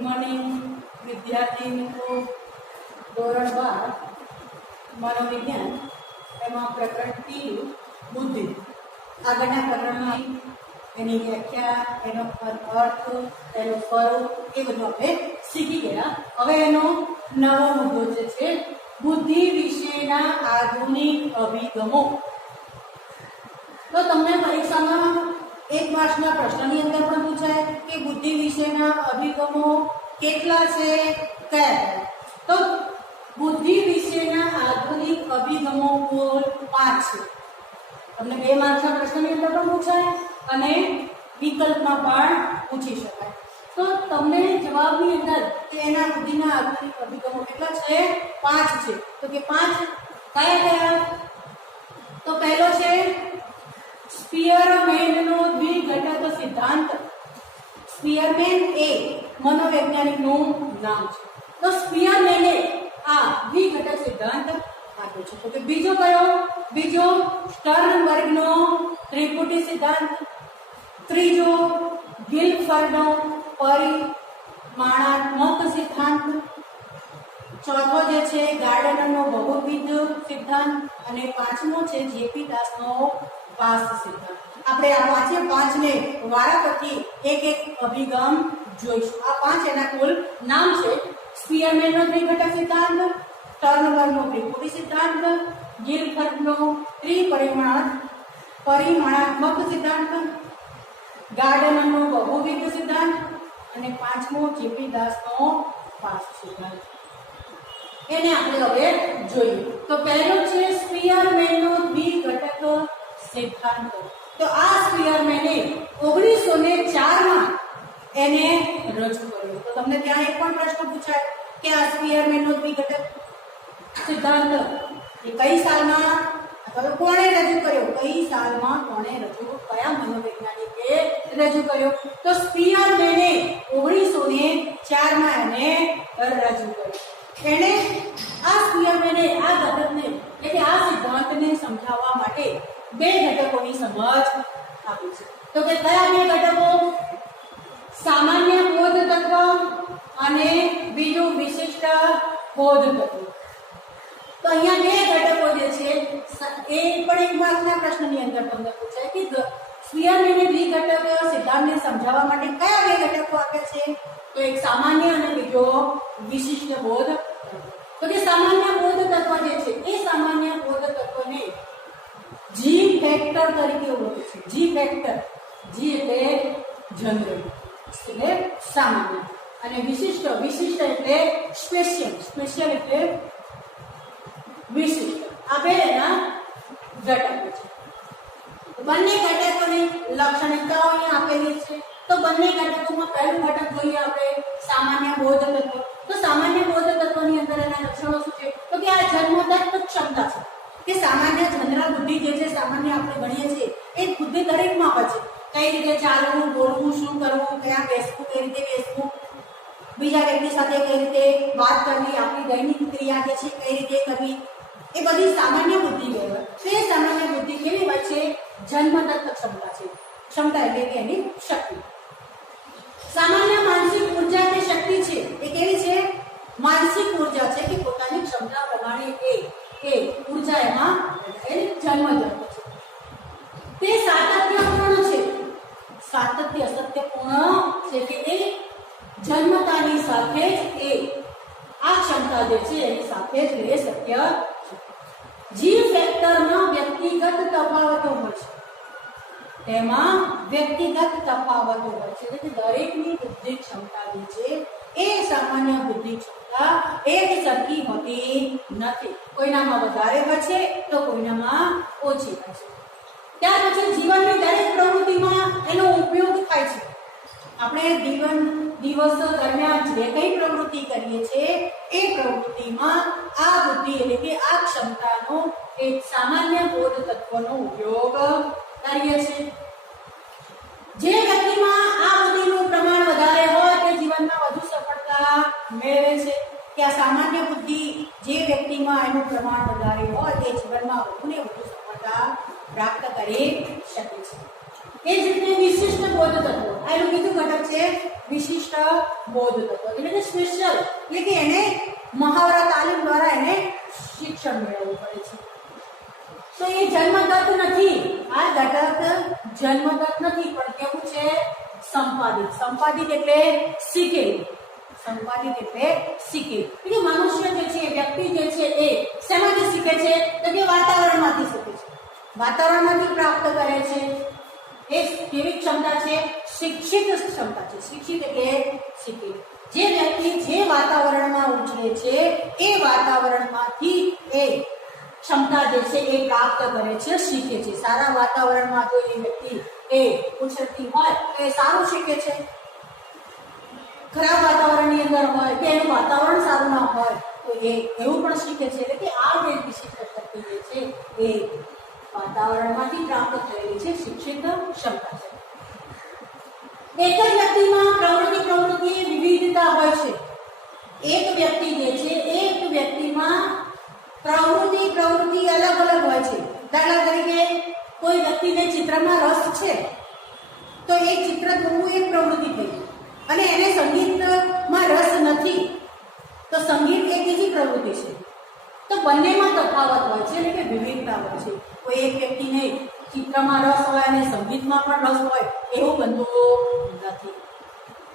Good morning વિદ્યાર્થી મિત્રો. ધોરણ 12 મનોવિજ્ઞાન એમાં પ્રકરણ ટી બુદ્ધિ. આગળના પ્રકરણમાં એની વ્યાખ્યા, એનો અર્થ, એનો સ્વરૂપ એ બધું આપણે શીખી ગયા. હવે એનો નવો મુદ્દો જે છે બુદ્ધિ વિશેના આધુનિક અભિગમો. તો તમને પરીક્ષામાં એક માર્ક્સના પ્રશ્નની અંદર પણ પૂછાય કે બુદ્ધિ વિશેના અભિગમો કેટલા છે, કયા? તો બુદ્ધિ વિશેના આધુનિક અભિગમો કુલ 5 છે. તમને 2 માર્ક્સના પ્રશ્નની અંદર પણ પૂછાય અને વિકલ્પમાં પણ પૂછી શકાય. તો તમને જવાબની અંદર કે એના બુદ્ધિના આધુનિક અભિગમો કેટલા છે? 5 છે. તો કે 5 કયા કયા? તો પહેલો છે સ્પીયરમેનનો દ્વિઘટક સિદ્ધાંત. સ્પીયરમેન એ મનોવૈજ્ઞાનિકનું નામ છે. તો સ્પીયરમેને આ દ્વિઘટક સિદ્ધાંત આપ્યો છે. તો કે બીજો કયો? બીજો સ્ટર્નબર્ગનો ત્રિપુટી સિદ્ધાંત. ત્રીજો ગિલફર્ડનો પરિમાણાત્મક સિદ્ધાંત. ચોથો જે છે ગાર્ડનરનો બહુવિધ સિદ્ધાંત. અને પાંચમો છે જેપી દાસનો પાસ સિદ્ધાંત. આપણે આ 5 ને વારાફરતી એક એક અભિગમ જોઈશું. આ 5 એના કુલ નામ છે: સ્પીયરમેનનો દ્વિઘટક સિદ્ધાંત, સ્ટર્નબર્ગનો ત્રિપુટી સિદ્ધાંત, ગિલફર્ડનો પરિમાણાત્મક સિદ્ધાંત, ગાર્ડનરનો બહુવિધ સિદ્ધાંત અને પાંચમો જેપી દાસનો પાસ સિદ્ધાંત. એને આપણે હવે જોઈએ. તો પહેલો છે સ્પીયરમેનનો દ્વિઘટક સિદ્ધાંત. તો આ સ્પીયરમેને 1904 એને રજૂ કર્યો. તો તમને ત્યાં એક પણ પ્રશ્ન પૂછાય કે આ સ્પીયરમેનનો દ્વિઘટક સિદ્ધાંત એ કઈ સાલમાં અથવા કોણે રજૂ કર્યો? કઈ સાલમાં કોણે રજૂ, કયા મનોવૈજ્ઞાનિકે રજૂ કર્યો? તો સ્પીયરમેને 1904 એને રજૂ કર્યો. એને આ સ્પીયરમેને આ ઘટકને એટલે આ સિદ્ધાંતને સમજાવવા માટે 2 ઘટકોની સમજ આપી છે. તો કે કયા 2 ઘટકો? સામાન્ય બોધ તત્વ અને બીજું વિશિષ્ટ બોધ તત્વ. તો અહીંયા 2 ઘટકો જે છે એ પણ એક માર્કના પ્રશ્નની અંદર તમને પૂછાય કે સ્પીયરમેને દ્વિઘટક સિદ્ધાંતને સમજાવવા માટે કયા 2 ઘટકો આપ્યા છે? તો એક સામાન્ય અને બીજો વિશિષ્ટ બોધ તત્વ. તો કે સામાન્ય બોધ તત્વ જે છે એ સામાન્ય બોધ તત્વને જી ફેક્ટર તરીકે ઓળખે છે. જી ફેક્ટર, જી એટલે જનરલ એટલે સામાન્ય, અને વિશિષ્ટ એટલે સ્પેશિયલ, સ્પેશિયલ એટલે વિશિષ્ટ. આ બે એના ઘટકો છે. બંને ઘટકોની લાક્ષણિકતાઓ અહીં આપેલી છે. તો બંને ઘટકોમાં પહેલું ઘટક જોઈએ આપણે સામાન્ય બોધ તત્વ. તો સામાન્ય બોધ તત્વની અંદર એના લક્ષણો શું છે? તો કે આ જન્મદત્ત ક્ષમતા છે કે સામાન્ય જનરલ બુદ્ધિ જે છે, સામાન્ય આપણે ગણીએ છીએ એ બુદ્ધિ દરેકમાં હોય છે. કઈ રીતે ચાલવું, બોલવું, શું કરવું, ક્યાં બેસવું, કઈ રીતે બેસવું, બીજા વ્યક્તિ સાથે કઈ રીતે વાત કરવી, આપણી દૈનિક ક્રિયા જે છે કઈ રીતે કરવી, એ બધી સામાન્ય બુદ્ધિ કહેવાય. તે સામાન્ય બુદ્ધિ કેવી હોય છે? જન્મદત્ત ક્ષમતા છે. ક્ષમતા એટલે કે એની શક્તિ. સામાન્ય માનસિક ઉર્જા કે શક્તિ છે એ કેવી છે? માનસિક ઉર્જા છે કે પોતાની ક્ષમતા પ્રમાણે એ ઉર્જા એમાં જન્મદત્ત છે. તે સાતત્યપૂર્ણ છે. સાતત્યપૂર્ણ છે કે એ જન્મતાની સાથે જ એ આ ક્ષમતા જે છે એની સાથે જ એ શક્ય છે. જી ફેક્ટરમાં વ્યક્તિગત તફાવતો હોય છે. તેમાં વ્યક્તિગત તફાવતો હોય છે. એટલે દરેકની બુદ્ધિ ક્ષમતા જે છે એ સામાન્ય બુદ્ધિ ક્ષમતા એક સરખી હોતી નથી. કોઈનામાં વધારે હોય છે તો કોઈનામાં ઓછી હોય છે. ત્યાર પછી જીવનની દરેક પ્રવૃત્તિમાં એનો ઉપયોગ થાય છે. આપણે દિવસ દરમિયાન જે કઈ પ્રવૃત્તિ કરીએ છીએ એ પ્રવૃત્તિમાં આ બુદ્ધિ એટલે કે આ ક્ષમતાનો એક સામાન્ય બોધ તત્વનો ઉપયોગ કરીએ છીએ. જે વ્યક્તિમાં આ બુદ્ધિનું પ્રમાણ વધારે હોય તે જીવનમાં વધુ સફળતા મેળવે છે. કે આ સામાન્ય બુદ્ધિ જે વ્યક્તિમાં એનું પ્રમાણ વધારે હોય તે જીવનમાં વધુ ને વધુ સફળતા પ્રાપ્ત કરી શકે છે. એ જ રીતે વિશિષ્ટ બોધ તત્વો, આ એનું બીજું ઘટક છે વિશિષ્ટ બોધ તત્વ, એટલે કે સ્પેશિયલ, એટલે કે એને મહાવરા તાલીમ દ્વારા એને શિક્ષણ મેળવવું પડે છે. તો એ જન્મગત નથી, આ ઘટક જન્મગત નથી, પણ કેવું છે સંપાદિત. સંપાદિત એટલે શીખેલું, સંપાદિત એટલે શીખે. એટલે મનુષ્ય જે છે, વ્યક્તિ જે છે એ શેમાંથી શીખે છે? તો કે વાતાવરણમાંથી શીખે છે, વાતાવરણમાંથી પ્રાપ્ત કરે છે. એ કેવી ક્ષમતા છે? શિક્ષિત ક્ષમતા છે. શિક્ષિત એટલે શીખે. જે વ્યક્તિ જે વાતાવરણમાં ઉછરે છે એ વાતાવરણમાંથી એ ક્ષમતા જે છે એ પ્રાપ્ત કરે છે, શીખે છે. સારા વાતાવરણમાં જો એ વ્યક્તિ એ ઉછરતી હોય તો એ સારું શીખે છે. ખરાબ વાતાવરણની અંદર હોય કે એનું વાતાવરણ સારું ના હોય તો એ એવું પણ શીખે છે. એટલે કે આ જે વિશિષ્ટ શક્તિ જે છે એ વાતાવરણમાંથી પ્રાપ્ત થયેલી છે શિક્ષિત ક્ષમતા છે. એક જ વ્યક્તિમાં પ્રવૃત્તિ વિવિધતા હોય છે. એક વ્યક્તિ જે છે એક વ્યક્તિમાં પ્રવૃત્તિ અલગ અલગ હોય છે. દાખલા તરીકે કોઈ વ્યક્તિને ચિત્રમાં રસ છે તો એ ચિત્ર દોરવું એક પ્રવૃત્તિ થઈ, અને એને સંગીતમાં રસ નથી તો સંગીત એક બીજી પ્રવૃત્તિ છે. તો બંનેમાં તફાવત હોય છે, એટલે કે વિવિધતા હોય છે. કોઈ એક વ્યક્તિને ચિત્રમાં રસ હોય અને સંગીતમાં પણ રસ હોય એવું બનતું નથી.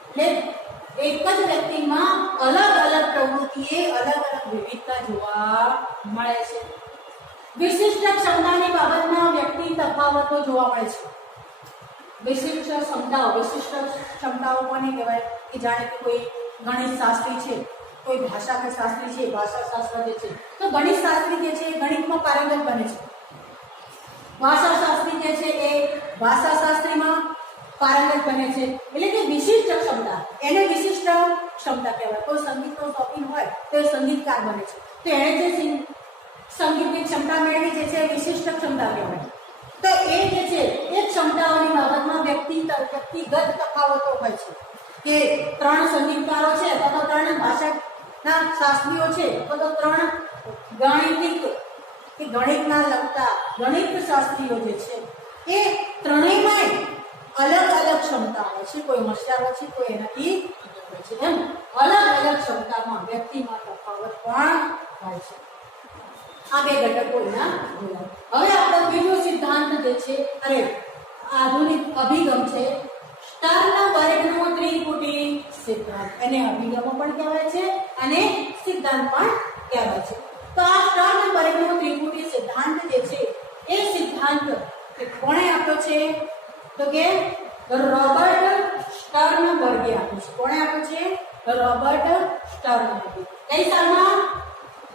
એટલે એક જ વ્યક્તિમાં અલગ અલગ પ્રવૃત્તિએ અલગ અલગ વિવિધતા જોવા મળે છે. વિશિષ્ટ ક્ષમતાની બાબતમાં વ્યક્તિ તફાવતો જોવા મળે છે. વિશિષ્ટ ક્ષમતાઓ કોને કહેવાય? કે જાણે કે કોઈ ગણિત શાસ્ત્રી છે, કોઈ ભાષા કે શાસ્ત્રી છે, ભાષા શાસ્ત્ર જે છે, તો ગણિત શાસ્ત્રી જે છે ગણિતમાં પારંગત બને છે. ભાષા શાસ્ત્રી જે છે એ ભાષા શાસ્ત્રીમાં પારંગત બને છે. એટલે કે વિશિષ્ટ ક્ષમતા, એને વિશિષ્ટ ક્ષમતા કહેવાય. કોઈ સંગીતનો શોખીન હોય તો એ સંગીતકાર બને છે, તો એને જે સંગીતની ક્ષમતા મેળવી જે છે વિશિષ્ટ ક્ષમતા કહેવાય. તો એ જે છે એ ક્ષમતાઓની બાબતમાં વ્યક્તિગત તફાવતો હોય છે. કે 3 સંગીતકારો છે અથવા તો 3 ભાષાના શાસ્ત્રીઓ છે અથવા તો 3 ગણિતના લગતા ગણિત શાસ્ત્રીઓ જે છે એ ત્રણેયમાં અલગ અલગ ક્ષમતા હોય છે. કોઈ હોશિયાર હોય છે, કોઈ એનાથી હોય છે. એમ અલગ અલગ ક્ષમતામાં વ્યક્તિમાં તફાવત પણ હોય છે. આ બે ઘટકો એના જોયા. હવે આપણો બીજો સિદ્ધાંત જે છે, આધુનિક અભિગમ છે સ્ટર્નબર્ગનો ત્રિપુટી સિદ્ધાંત. એને અભિગમો પણ કહેવાય છે અને સિદ્ધાંત પણ કહેવાય છે. તો આ સ્ટર્નબર્ગનો ત્રિપુટી સિદ્ધાંત જે છે એ સિદ્ધાંત કોણે આપ્યો છે? તો કે રોબર્ટ સ્ટર્નબર્ગે આપ્યો છે. કોણે આપ્યો છે? રોબર્ટ સ્ટર્નબર્ગે. કઈ સાલમાં?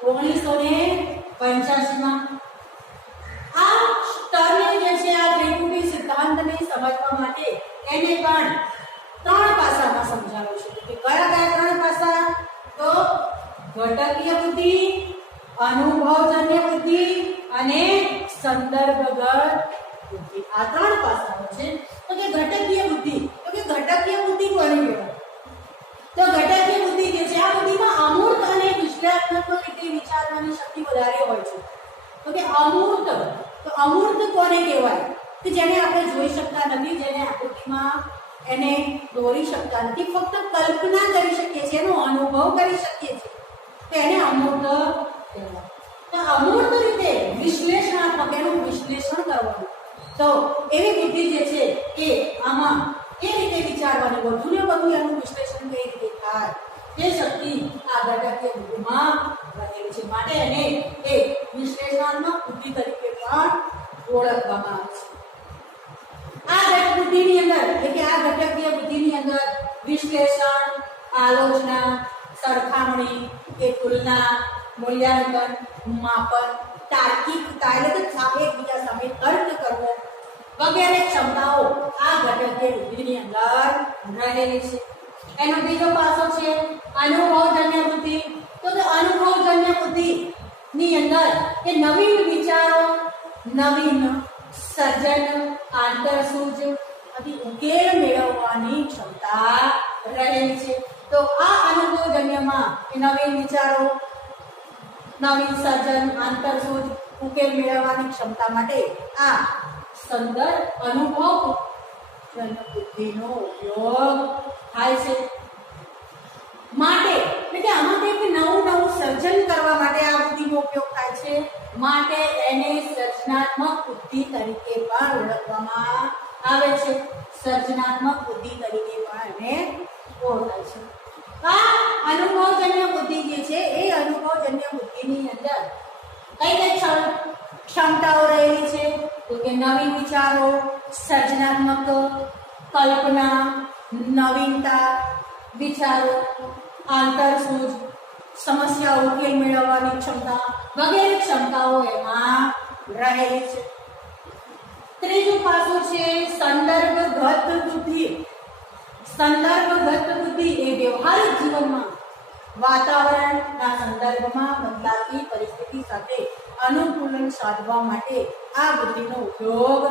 1985માં. આ સ્ટર્ને જે છે આ ત્રિપુટી સિદ્ધાંતને સમજવા માટે એને પણ 3 પાસામાં સમજાવ્યો છે. કે કયા 3 પાસા? તો ઘટકીય બુદ્ધિ, અનુભવજન્ય બુદ્ધિ અને સંદર્ભગત બુદ્ધિ. આ 3 પાસાઓ છે. તો કે ઘટકીય બુદ્ધિ, તો કે ઘટકીય બુદ્ધિ કોને કહેવાય? તો ઘટકીય બુદ્ધિ જે છે આ બુદ્ધિમાં અમૂર્ત અને વિશ્લેષણાત્મક રીતે વિચારવાની શક્તિ વધારે હોય છે. તો કે અમૂર્ત, તો અમૂર્ત કોને કહેવાય? કે જેને આપણે જોઈ શકતા નથી, જેને આકૃતિમાં એને દોરી શકતા નથી, ફક્ત કલ્પના કરી શકીએ છીએ, એનો અનુભવ કરી શકીએ છીએ, તો એને અમૂર્ત કહેવાય. તો અમૂર્ત રીતે વિશ્લેષણાત્મક, એનું વિશ્લેષણ કરવાનું, તો એવી બુદ્ધિ જે છે એ આમાં એ રીતે વિચારવાની, વધુ ને વધુ એનું વિશ્લેષણ કઈ રીતે થાય તે શક્તિ આ ઘટકીય બુદ્ધિમાં રહેલી છે. માટે એને એક વિશ્લેષણાત્મક બુદ્ધિ તરીકે પણ ઓળખવામાં આવે છે. આ ઘટક બુદ્ધિની અંદર, એટલે કે આ ઘટકીય બુદ્ધિની અંદર વિશ્લેષણ, આલોચના, સરખામણી કે તુલના, મૂલ્યાંકન, માપન, તાર્કિકતા એટલે કે એકબીજા સામે તર્ક કરવો વગેરે ક્ષમતાઓ આ ઘટકીય બુદ્ધિની અંદર રહેલી છે. એનો બીજો પાસો છે અનુભવજન્ય બુદ્ધિ. તો અનુભવજન્ય બુદ્ધિ ની અંદર એ નવીન વિચારો, નવીન સર્જન, આંતરસૂઝ આથી ઉકેલ મેળવવાની ક્ષમતા રહેલી છે. તો આ અનુભવજન્યમાં એ નવીન વિચારો, નવીન સર્જન, આંતરસૂઝ, ઉકેલ મેળવવાની ક્ષમતા માટે આ સંદર્ભ, અનુભવ બુદ્ધિનો ઉપયોગ થાય છે. માટે એટલે કે આમાં કંઈક નવું સર્જન કરવા માટે આ બુદ્ધિનો ઉપયોગ થાય છે. માટે એને સર્જનાત્મક બુદ્ધિ તરીકે પણ ઓળખવામાં આવે છે. સર્જનાત્મક બુદ્ધિ તરીકે પણ એને ઓળખાય છે. આ અનુભવજન્ય બુદ્ધિ જે છે એ અનુભવજન્ય બુદ્ધિની અંદર કઈ ક્ષમતાઓ રહેલી છે? તો કે નવીન વિચારો, સર્જનાત્મક કલ્પના, નવીનતા વિચારો, આંતરસૂઝ, સમસ્યા ઉકેલ મેળવવાની ક્ષમતા વગેરે ક્ષમતાઓ એમાં રહેલી છે. ત્રીજું પાસું છે સંદર્ભગત બુદ્ધિ. સંદર્ભગત બુદ્ધિ એ વ્યવહારિક જીવનમાં વાતાવરણના સંદર્ભમાં બદલાતી પરિસ્થિતિ સાથે અનુકૂલન સાધવા માટે આ બુદ્ધિનો ઉપયોગ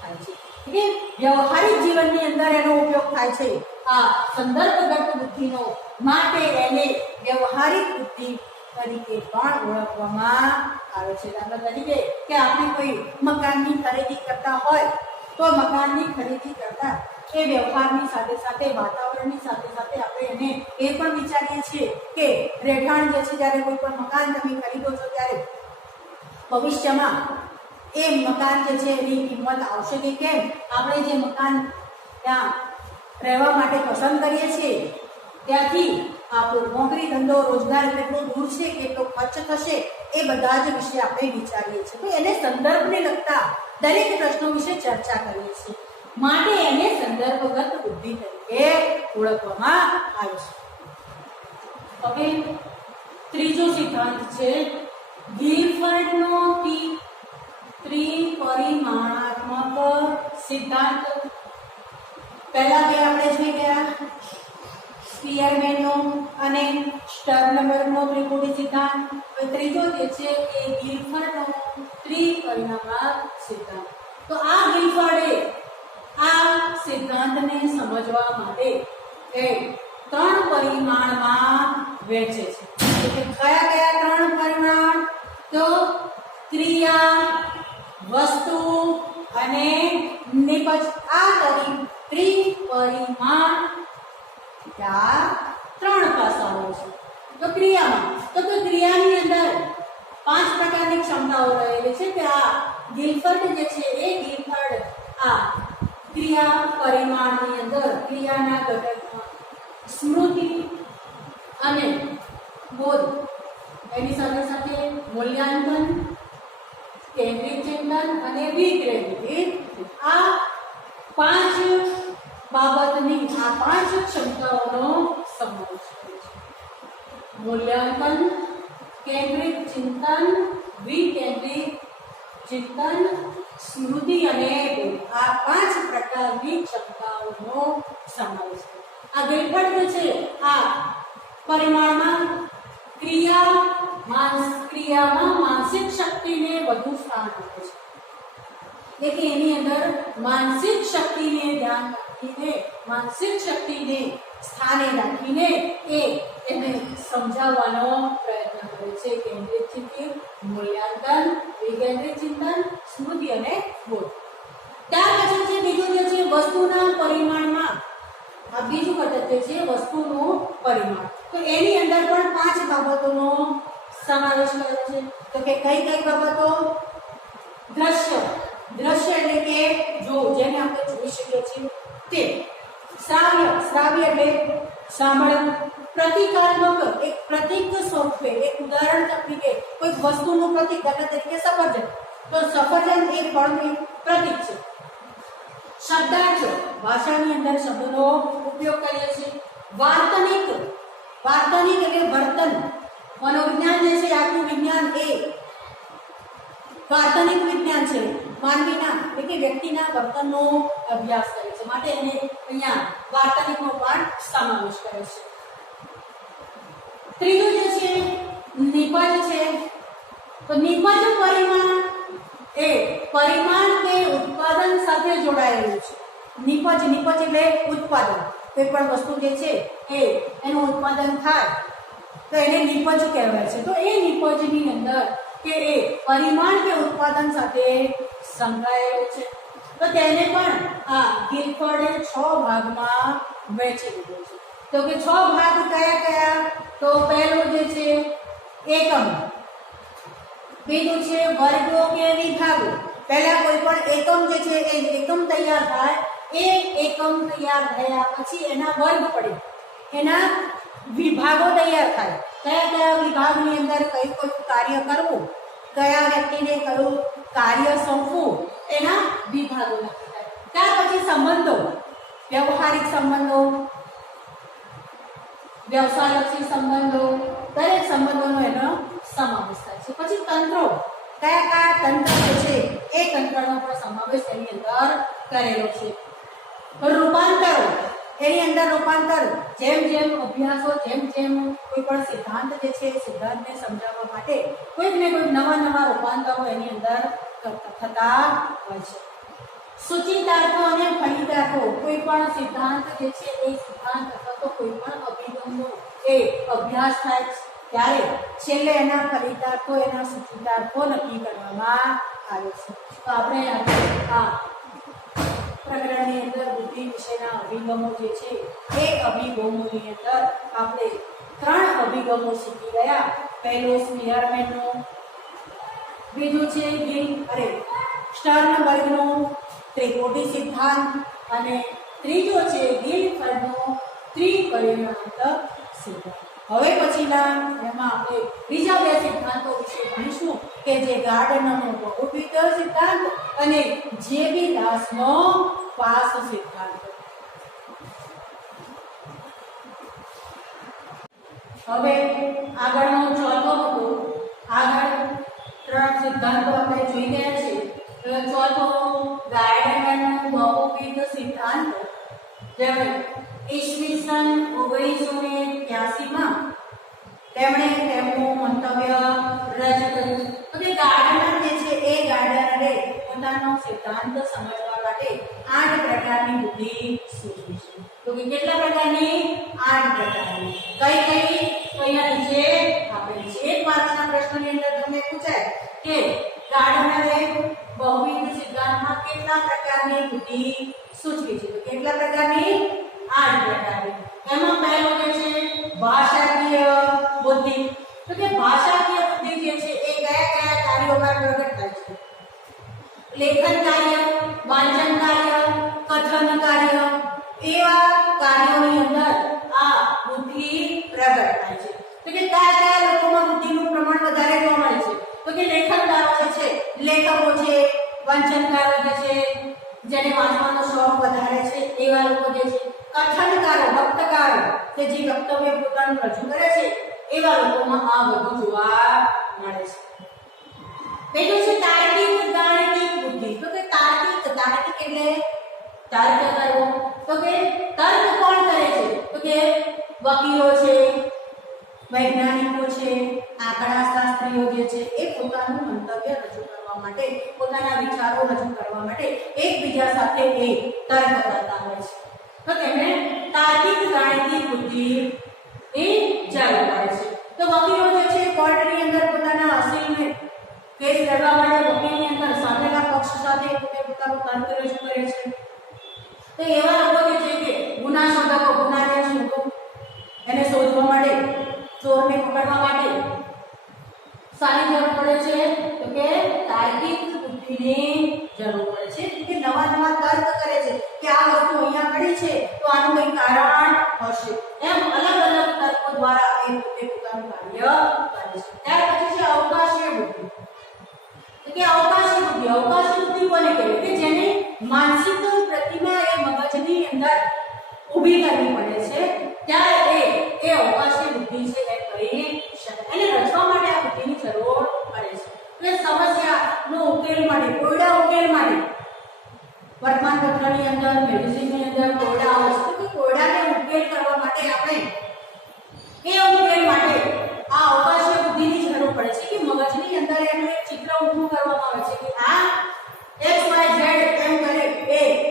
થાય છે. એટલે વ્યવહારિક જીવનની અંદર એનો ઉપયોગ થાય છે આ સંદર્ભગત બુદ્ધિનો. માટે એને વ્યવહારિક બુદ્ધિ તરીકે પણ ઓળખવામાં આવે છે. દાખલા તરીકે કે આપણે કોઈ મકાનની ખરીદી કરતા હોય તો મકાનની ખરીદી કરતા એ વ્યવહારની સાથે સાથે વાતાવરણની સાથે સાથે આપણે એને એ પણ વિચારીએ છીએ કે રહેઠાણ જે છે જ્યારે કોઈ પણ મકાન તમે ખરીદો છો ત્યારે ભવિષ્યમાં એ મકાન જે છે એની કિંમત આવશે કે કેમ. આપણે જે મકાન ત્યાં રહેવા માટે પસંદ કરીએ છીએ ત્યાંથી આપણો નોકરી ધંધો રોજગાર કેટલો દૂર છે, કેટલો ખર્ચ થશે, એ બધા જ વિશે આપણે વિચારીએ છીએ. તો એને સંદર્ભને લગતા દરેક પ્રશ્નો વિશે ચર્ચા કરીએ છીએ. માટે એને સંદર્ભગત બુદ્ધિ તરીકે ઓળખવામાં આવે છે. હવે ત્રીજો સિદ્ધાંત છે ગિલફર્ડનો ત્રિપરિમાણાત્મક સિદ્ધાંત. પહેલા બે આપણે જોઈ ગયા સ્પીયરમેનનો અને સ્ટર્નબર્ગનો ત્રિકોણી સિદ્ધાંત. ત્રીજો જે છે એ ગિલફર્ડનો ત્રિપરિમાણાત્મક સિદ્ધાંત. તો આ ગિલફર્ડે આ સિદ્ધાંતને સમજવા માટે એ 3 પરિમાણમાં વહેંચે છે. એટલે કયા કયા 3 પરિમાણ? તો ક્રિયા, વસ્તુ અને નિપજ. આ ત્રિપરિમાણ 3 પાસાઓ છે. તો ક્રિયામાં તો ક્રિયાની અંદર 5 પ્રકારની ક્ષમતાઓ રહેલી છે કે આ ગિલફર્ડ જે છે એ ગિલફર્ડ આ ક્રિયા પરિમાણની અંદર ક્રિયાના ઘટકમાં સ્મૃતિ અને બોધ, એની સાથે સાથે મૂલ્યાંકન, કેન્દ્રિત ચિંતન અને વિકેન્દ્રિત, આ 5 બાબતની આ 5 ક્ષમતાઓનો સમાવેશ કરે છે. મૂલ્યાંકન, કેન્દ્રિત ચિંતન, વિકેન્દ્રિત ચિંતન, સ્મૃતિ અને આ 5 પ્રકારની ક્ષમતાઓનો સમાવેશ છે. આ ગિલફર્ડ જે છે આ પરિમાણમાં ક્રિયામાં માનસિક શક્તિને વધુ સ્થાન આપે છે. એટલે એની અંદર માનસિક શક્તિને ધ્યાન રાખીને, માનસિક શક્તિને સ્થાને રાખીને એને સમજાવવાનો પ્રયત્ન કરે છે. કેન્દ્રિત ચિંતન, મૂલ્યાંકન, વિકેન્દ્રિત ચિંતન, સ્મૃતિ અને બોધ. ત્યાર પછી છે બીજું જે છે વસ્તુના પરિમાણમાં. આ બીજું ઘટક જે છે વસ્તુનું પરિમાણ. તો એની અંદર પણ 5 બાબતોનો સમાવેશ કર્યો છે. તો કે કઈ બાબતો? દ્રશ્ય એટલે કે જો જેને આપણે જોઈ શકીએ છીએ તે. શ્રાવ્ય એટલે સાંભળ. પ્રતિકાત્મક એક પ્રતીક સ્વરૂપે, એક ઉદાહરણ તરીકે કોઈ વસ્તુનું પ્રતીક, દાખલા તરીકે સફરજન. તો સફરજન એ ફળનું પ્રતીક છે. શબ્દાર્થ, ભાષાની અંદર શબ્દોનો ઉપયોગ કરીએ છીએ. વાર્તનિક એટલે વર્તન. મનોવિજ્ઞાન જે છે આપણું વિજ્ઞાન એ વાર્તનિક વિજ્ઞાન છે. માનવીના એટલે કે વ્યક્તિના વર્તનનો અભ્યાસ કરે છે. માટે એને અહીંયા વાર્તનિકનો પણ સમાવેશ કરે છે. ત્રીજું જે છે નિપજ છે. તો નિપજ પરિમાણ એ પરિમાણ કે ઉત્પાદન સાથે જોડાયેલું છે. નિપજ એટલે ઉત્પાદન. કોઈ પણ વસ્તુ જે છે એનું ઉત્પાદન થાય તો એને નિપજ કહેવાય છે. તો એ નિપજની અંદર કે એ પરિમાણ કે ઉત્પાદન સાથે સંકળાયેલું છે. તો તેને પણ આ ગિલફર્ડે 6 ભાગમાં વહેંચી દીધો છે. તો કે 6 ભાગ કયા કયા? તો પહેલું જે છે એકમ, બીજું છે વર્ગો કે વિભાગો. પહેલા કોઈ પણ એકમ જે છે એ એકમ તૈયાર થાય, એ એકમ તૈયાર થયા પછી એના વર્ગ પડે, એના વિભાગો તૈયાર થાય. કયા કયા વિભાગની અંદર કયું કયું કાર્ય કરવું, કયા વ્યક્તિને કયું કાર્ય સોંપવું, એના વિભાગો નક્કી થાય. ત્યાર પછી સંબંધો, વ્યવહારિક સંબંધો, વ્યવસાયલક્ષી સંબંધો, દરેક સંબંધોનો એનો સમાવેશ થાય છે. પછી તંત્રો, કયા કયા તંત્ર છે એ તંત્રનો પણ સમાવેશ એની અંદર કરેલો છે. રૂપાંતરો, એની અંદર રૂપાંતર, જેમ જેમ અભ્યાસો, જેમ જેમ કોઈ પણ સિદ્ધાંત જે છે સિદ્ધાંતને સમજાવવા માટે કોઈક ને કોઈક નવા નવા રૂપાંતરો એની અંદર થતા હોય છે. સૂચિતાર્થો અને ફલિતાર્થો, કોઈ પણ સિદ્ધાંત જે છે એ સિદ્ધાંત અથવા તો કોઈ પણ અભિગમનો એ અભ્યાસ થાય ત્યારે છેલ્લે એના ફલિતાર્થો, એના સૂચિતાર્થો નક્કી કરવામાં આવે છે. તો આપણે આ પ્રકરણની અંદર બુદ્ધિ વિશેના અભિગમો જે છે એ અભિગમોની અંદર આપણે 3 અભિગમો શીખી ગયા. પહેલો સ્પીયરમેનનો, બીજું છે સ્ટર્નબર્ગનો ત્રિકોટી સિદ્ધાંત અને ત્રીજો છે ગિલફર્ડનો ત્રિપરિમાણાત્મક સિદ્ધાંત. હવે પછીના એમાં આપણે બીજા 2 સિદ્ધાંતો વિશે ભણીશું કે જે ગાર્ડનરનો બહુવિધ સિદ્ધાંત અને જે.બી. દાસનો પાસ સિદ્ધાંત. હવે આગળનો ચોથો હતો, આગળ 3 સિદ્ધાંતો આપણે જોઈ ગયા છે. ચોથો ગાર્ડનરનો બહુવિધ સિદ્ધાંત, જેમણે ઈસવીસન 1983માં તેમણે તેમનું મંતવ્ય રજૂ કર્યું. તો કે ગાર્ડનર જે છે એ ગાર્ડનરે પોતાનો સિદ્ધાંત સમજવા માટે 8 પ્રકારની બુદ્ધિ સૂચવી છે. તો કે કેટલા પ્રકારની? 8 પ્રકારની. કઈ કઈ? તો અહીંયા નીચે આપેલી છે. 1 માર્કના પ્રશ્નની અંદર તમને પૂછાય કે ગાર્ડનરે બહુવિધ સિદ્ધાંતમાં કેટલા પ્રકારની બુદ્ધિ સૂચવી છે? તો કેટલા પ્રકારની? 8 પ્રકારની. એમાં પહેલો જે છે ભાષાકીય બુદ્ધિ. તો કે ભાષાકીય બુદ્ધિ જે છે એ કયા કયા કાર્યોમાં પ્રગટ થાય છે? લેખન કાર્ય, વાંચન કાર્ય, કથન કાર્ય, એવા કાર્યોની અંદર આ બુદ્ધિ પ્રગટ થાય છે. તો કે કયા કયા લોકોમાં બુદ્ધિનું પ્રમાણ વધારે જોવા મળે છે? તો કે લેખનકારો જે છે, લેખકો છે, વાંચનકારો જે છે, જેને વાંચવાનો શોખ વધારે છે એવા લોકો જે છે, કથનકારો, વક્તકારો કે જે વક્તવ્ય પોતાનું રજૂ કરે છે એવા લોકોમાં આ બધું જોવા મળે છે. બીજું છે તાર્કિક ગાણિતિક બુદ્ધિ. તો કે તાર્કિક એટલે તર્ક કરવો. તો કે તર્ક કોણ કરે છે? તો કે વકીલો છે, વૈજ્ઞાનિકો છે, આંકડાશાસ્ત્રીઓ જે છે એ પોતાનું મંતવ્ય રજૂ કરવા માટે, પોતાના વિચારો રજૂ કરવા માટે એકબીજા સાથે એ તર્ક કરતા હોય છે. તો તેમને તાર્કિક ગાણિતિક બુદ્ધિ એ જરૂર પડે છે. તો વકીલો જે છે કોર્ટની અંદર પોતાના અસીલને કેસ લડવા માટે વકીલની અંદર સામેલા પક્ષ સાથે પોતાનું તર્ક રજૂ કરે છે. તો એવા લોકો જે છે કે ગુના શોધકો, ગુનાને એને શોધવા માટે, ચોરને પકડવા માટે શાની જરૂર પડે છે? તો કે તાર્કિક બુદ્ધિની જરૂર પડે છે. કે નવા નવા તર્ક કરે છે કે આ વસ્તુ અહીંયા પડી છે તો આનું કંઈ કારણ હશે. એમ અલગ અલગ તર્કો દ્વારા એ પોતે પોતાનું કાર્ય કરે છે. ત્યાર પછી છે અવકાશીય બુદ્ધિ. તો કે અવકાશી બુદ્ધિ કોને કહેવાય? કે જેને માનસિક પ્રતિમા એ મગજની અંદર ઊભી કરવી પડે છે ત્યારે એ અવકાશી બુદ્ધિ છે એ કરી શકે. એને રચવા માટે આ બુદ્ધિની જરૂર પડે છે. એટલે સમસ્યાનો ઉકેલ માટે, કોયડા ઉકેલ માટે વર્તમાનપત્રની અંદર, મેગેઝિનની અંદર કોયડા આવે છે. તો કે કોયડાને ઉકેલ કરવા માટે આપણે એ ઉકેલ માટે આ અવકાશી બુદ્ધિની જરૂર પડે છે. કે મગજની અંદર એનું એક ચિત્ર ઊભું કરવામાં આવે છે કે આ x y z એમ કરે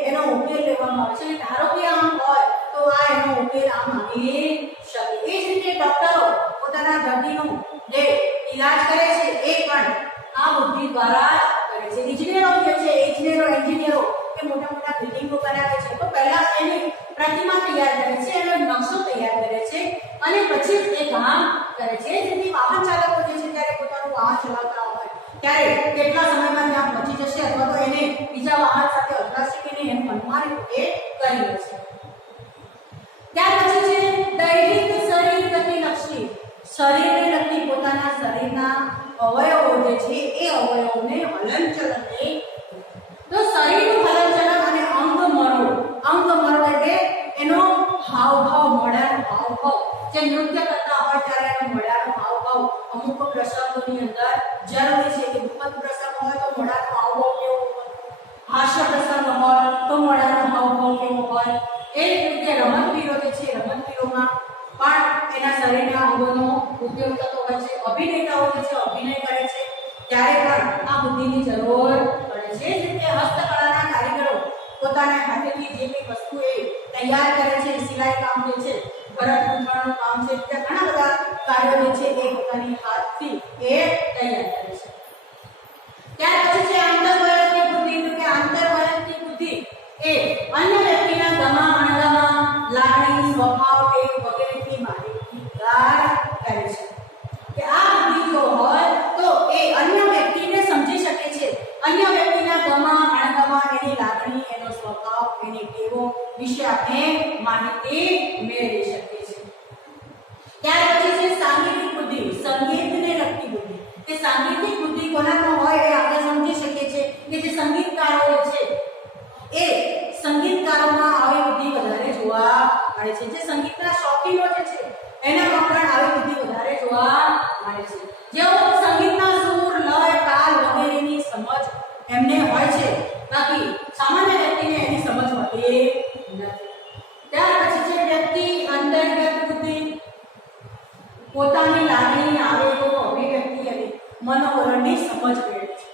એનો ઉકેલ લેવામાં આવે છે. ધારો કે આમ હોય તો આ એનો ઉકેલ આમ આવી શકે. એ જ રીતે ડોક્ટરો પોતાના દર્દીનો જે ઈલાજ કરે છે એ પણ આ બુદ્ધિ દ્વારા કરે છે. એન્જિનિયરો જે છે, એન્જિનિયરો કે પ્રતિમા તૈયાર કરે છે, એનો નકશો તૈયાર કરે છે અને પછી એ કામ કરે છે. જેથી વાહન ચાલકો જે છે ત્યારે પોતાનું વાહન ચલાવતા હોય ત્યારે કેટલા સમયમાં ત્યાં પહોંચી જશે અથવા તો એને બીજા વાહન સાથે અથડાશે કે નહીં એનું અનુમાન એ કરી લે છે. ત્યાર પછી છે દૈહિક શરીર ગતિલક્ષી, શરીરને લગતી પોતાના શરીરના અવયવો જે છે એ અવયવોને હલનચલનને, તો શરીરનું હલનચલન અને અંગમરો એટલે એનો હાવભાવ, મોઢાનો હાવભાવ, જે નૃત્ય કરતા હોય ત્યારે એનો મોઢાનો હાવભાવ અમુક પ્રસંગોની અંદર જરૂરી છે કે દુઃખદ પ્રસંગ હોય તો મોઢાનો હાવભાવ કેવો હોય, હાસ્ય પ્રસંગ હોય તો મોઢાનો હાવભાવ કેવો હોય. એ જ રીતે રમતવીરો જે છે રમતવીરોમાં પણ એના શરીરના અંગોનો ઉપયોગ થતો હોય છે. અભિનેતાઓ જે છે અભિનય કરે છે ત્યારે પણ આ બુદ્ધિની જરૂર પડે છે. એ જ રીતે હસ્તકળાના કારીગરો પોતાના હાથેથી જે કંઈ વસ્તુ એ તૈયાર કરે છે, સિલાઈ કામ જે છે, ભરત ગૂંથણનું કામ છે, ત્યાં ઘણા બધા કાર્યો જે છે એ પોતાની હાથથી એ તૈયાર કરે છે. ત્યાર પછી છે આંતરવૈયક્તિક બુદ્ધિ. તો કે આંતરવૈયક્તિક બુદ્ધિ એ અન્ય વ્યક્તિના ગમા અણગમા, લાગણી, સ્વભાવ, ટેવ વગેરેની માહિતીગાર કરે છે. કે આ બુદ્ધિ જો હોય તો એ અન્ય વ્યક્તિને સમજી શકે છે, અન્ય વ્યક્તિના ગમા અણગમા, એની લાગણી, એનો સ્વભાવ, એની ટેવો વિશે આપણે માહિતી મેળવી શકીએ છીએ. ત્યાર પછી છે સાંગીતિક બુદ્ધિ, સંગીતને લગતી બુદ્ધિ. કે સાંગીતિક બુદ્ધિ કોનામાં હોય એ આપણે સમજી શકીએ છીએ કે જે સંગીતકારો છે એ સંગીતકારોમાં આવી બુદ્ધિ વધારે જોવા મળે છે. જે સંગીતના શોખીનો જે છે એનામાં પણ આવી બુદ્ધિ વધારે જોવા મળે છે. જેઓ સંગીતના સૂર, લય, તાલ વગેરેની સમજ એમને હોય છે, બાકી સામાન્ય વ્યક્તિને એની સમજ હોતી નથી. ત્યાર પછી છે વ્યક્તિ અંતર્ગત બુદ્ધિ, પોતાની લાગણી, આવેગો, અભિવ્યક્તિ અને મનોવરણની સમજ મેળવે છે.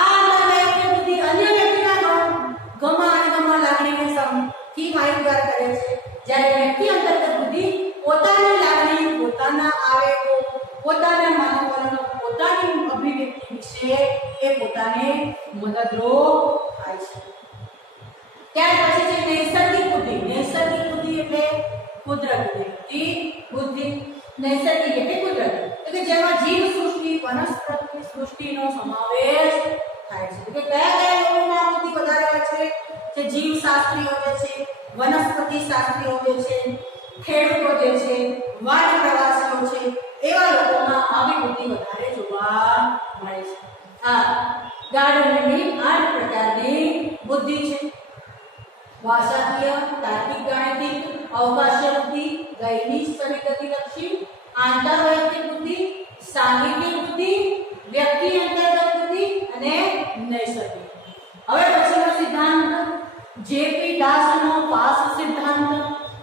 આ અંતર્ગત બુદ્ધિ અન્ય વ્યક્તિના ગમા અણગમા, લાગણીને સમથી માહિતગાર કરે છે. જ્યારે વ્યક્તિ અંતર્ગત બુદ્ધિ પોતાની લાગણી, પોતાના આવેગો, પોતાના મનોવરણ, પોતાની અભિવ્યક્તિ વિશે એ પોતાને મદદરૂપ થાય છે. ત્યાર પછી છે નૈસર્ગિક બુદ્ધિ. નૈસર્ગિક બુદ્ધિ એટલે કુદરતી બુદ્ધિ. નૈસર્ગિક એટલે કુદરતી, એટલે જેમાં જીવ સૃષ્ટિ, વનસ્પતિ સૃષ્ટિનો સમાવેશ થાય છે. કે કયા લોકોમાં બુદ્ધિ વધારે હોય છે? જે જીવશાસ્ત્રીઓ જે છે, વનસ્પતિ શાસ્ત્રીઓ જે છે, ખેડૂતો જે છે, વન પ્રવાસીઓ છે, એવા લોકોમાં આવી બુદ્ધિ વધારે જોવા મળે છે. આ ગાર્ડનની 8 પ્રકારની બુદ્ધિ છે. ભાષાકીય, તાર્કિક, ગાણિતિક, અવકાશીય બુદ્ધિ, દૈનિક શરીર ગતિલક્ષી, આંતરવૈયક્તિક બુદ્ધિ, સાંગીતિક બુદ્ધિ, વ્યક્તિ અંતર્ગત બુદ્ધિ અને નૈસર્ગિક. હવે પછીનો સિદ્ધાંત જેપી દાસનો પાસ સિદ્ધાંત.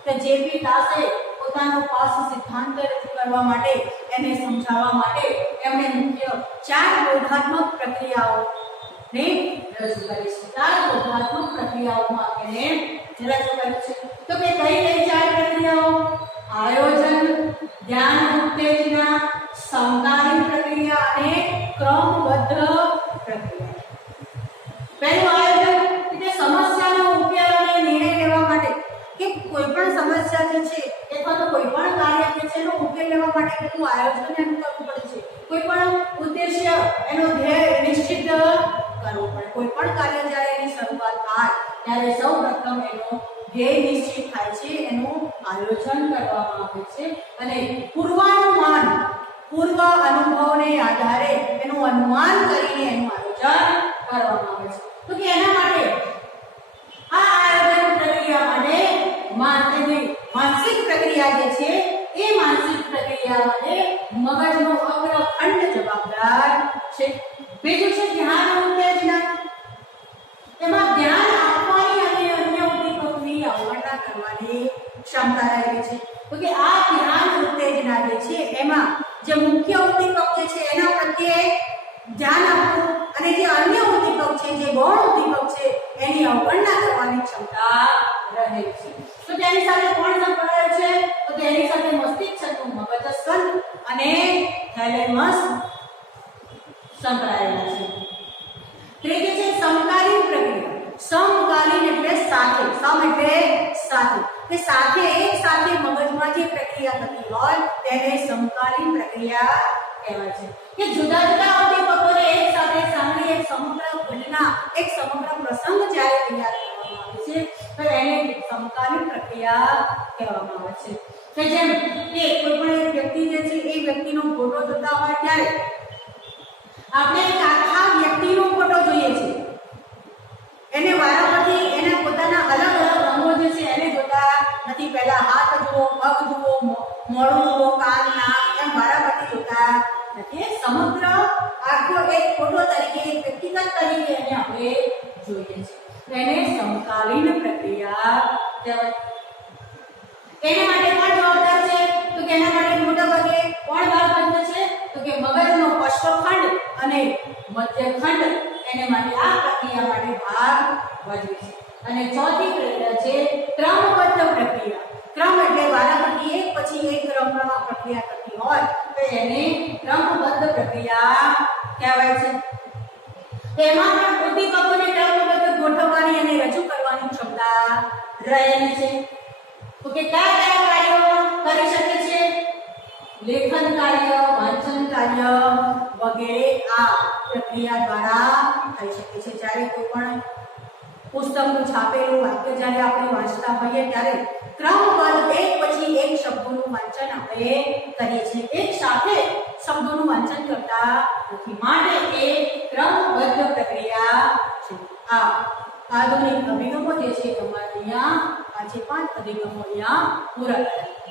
કે જેપી દાસે પોતાનો પાસ સિદ્ધાંત રજૂ કરવા માટે, એને સમજાવવા માટે એમણે મુખ્ય 4 બોધાત્મક પ્રક્રિયાઓ ને રજૂ કરી છે. 4 બોધાત્મક પ્રક્રિયાઓમાં એને રજૂ કરી છે. તો કે કઈ 4 પ્રક્રિયાઓ? આયોજન, ધ્યાન ઉત્તેજના, સમકાલીન પ્રક્રિયા અને ક્રમબદ્ધ પ્રક્રિયા. પહેલું આયોજન એટલે સમસ્યાનો ઉકેલ અને નિર્ણય લેવા માટે. કે કોઈ પણ સમસ્યા જે છે અથવા તો કોઈ પણ કાર્ય જે છે એનો ઉકેલ લેવા માટે કેટલું આયોજન એનું કરવું પડે છે. કોઈ પણ ઉદ્દેશ્ય, એનો ધ્યેય નિશ્ચિત કરવો પડે. કોઈ પણ કાર્ય જ્યારે એની શરૂઆત થાય ત્યારે સૌપ્રથમ એનો ધ્યેય નિશ્ચિત થાય છે, એનું આયોજન કરવામાં આવે છે અને પૂર્વાનુમાન, પૂર્વ અનુભવને આધારે એનું અનુમાન કરીને એનું આયોજન કરવામાં આવે છે. તો કે એના માટે આ આયોજન પ્રક્રિયા માટે માનસિક પ્રક્રિયા જે છે એ માનસિક પ્રક્રિયા માટે મગજનો અગ્રખંડ જવાબદાર છે. બીજું છે ધ્યાન ઉત્તેજના. એમાં ધ્યાન આપવાની અને અન્ય ઉદ્દીપકની અવગણના કરવાની ક્ષમતા રહેલી છે. તો કે આ ધ્યાન ઉત્તેજના જે છે એમાં જે મુખ્ય ઉદ્દીપક જે છે એના પ્રત્યે ધ્યાન આપવું અને જે અન્ય ઉદ્દીપક છે, જે ગૌણ ઉદ્દીપક છે, એની અવગણના કરવાની ક્ષમતા રહેલી છે. તો તેની સાથે કોણ સંકળાયેલ છે? તો તેની સાથે મસ્તિષ્ક, મગજ સ્કંદ અને થેલેમસ સંકળાયેલા છે. ત્રીજી છે સમકાલીન પ્રક્રિયા. સમકાલીન એટલે સાથે, સમ એટલે સાથે કે સાથે એક સાથે મગજમાં જે પ્રક્રિયા થતી હોય તેને સમકાલીન પ્રક્રિયા કહેવાય છે કે જુદા જુદા ઉદ્દીપકોને એક સાથે સાંભળી એક સમગ્ર ઘટના એક સમગ્ર પ્રસંગ જ્યારે તૈયાર કરવામાં આવે છે તો એને સમકાલીન પ્રક્રિયા કહેવામાં આવે છે કે જેમ કે કોઈ પણ એક વ્યક્તિ જે છે એ વ્યક્તિનો ફોટો જોતા હોય ત્યારે આપણે એક આખા વ્યક્તિનો ફોટો જોઈએ છે એને વારાફરતી એના પોતાના અલગ અલગ અંગો જે છે એને જોતા નથી પહેલા હાથ જુઓ પગ જુઓ મોઢું જુઓ કાન નાક એમ વારાફરતી જોતા નથી સમગ્ર આખો એક ફોટો તરીકે એક વ્યક્તિગત તરીકે એને આપણે જોઈએ છે એને સમકાલીન પ્રક્રિયા કહેવાય એના માટે કોણ જવાબદાર છે તો કે એના માટે મોટા ભાગે કોણ ભાગ ભજવે છે તો કે મગજનો પશ્ચખંડ અને મધ્યખંડ એને માટે આ પ્રક્રિયા માટે ભાગ ભજવે છે અને ચોથી પ્રક્રિયા છે ક્રમબદ્ધ પ્રક્રિયા ક્રમ એટલે વારાફરતી એક પછી એક ક્રમમાં પ્રક્રિયા થતી હોય તો એને ક્રમબદ્ધ પ્રક્રિયા કહેવાય છે તેમાં પણ ઉદ્દીપકોને ક્રમબદ્ધ ગોઠવવાની અને રજૂ કરવાની ક્ષમતા રહેલી છે તો કે કયા કયા કાર્યો કરી શકે છે લેખન કાર્ય વાંચન કાર્ય વગેરે આ પ્રક્રિયા દ્વારા થઈ શકે છે જ્યારે કોઈ પણ પુસ્તકનું છાપેલું વાક્ય જ્યારે આપણે વાંચતા હોઈએ ત્યારે ક્રમબદ્ધ એક પછી એક શબ્દોનું વાંચન આપણે કરીએ છીએ એક સાથે શબ્દોનું વાંચન કરતા નથી માટે એ ક્રમબદ્ધ પ્રક્રિયા છે આ આધુનિક અભિગમો જે છે તમારે અહીંયા 5 અભિગમો અહીંયા પૂરા થયા